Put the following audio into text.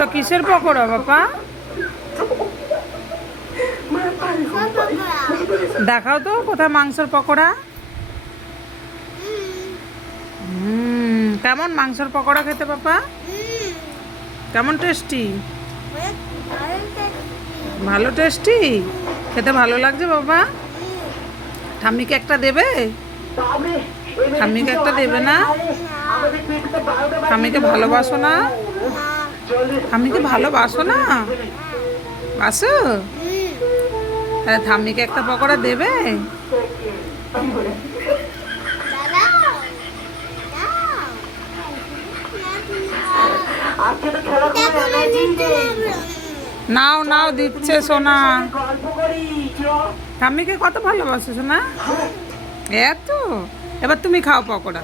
ওটা কিসের পকোড়া বাবা? দেখাও তো কোথায় মাংসের পকোড়া। কেমন মাংসের পকোড়া খেতে বাবা? কেমন টেস্টি? ভালো টেস্টি, খেতে ভালো লাগছে বাবা। ঠাম্মিকে একটা দেবে? ঠাম্মিকে একটা দেবে না? ঠাম্মিকে ভালোবাসো না? ঠাম্মিকে ভালোবাসো না? বাসো? তাহলে ঠাম্মিকে একটা পকোড়া দেবে? নাও নাও, দিচ্ছে সোনা। ঠাম্মিকে কত ভালোবাসো সোনা? এত? এবার তুমি খাও পকোড়া।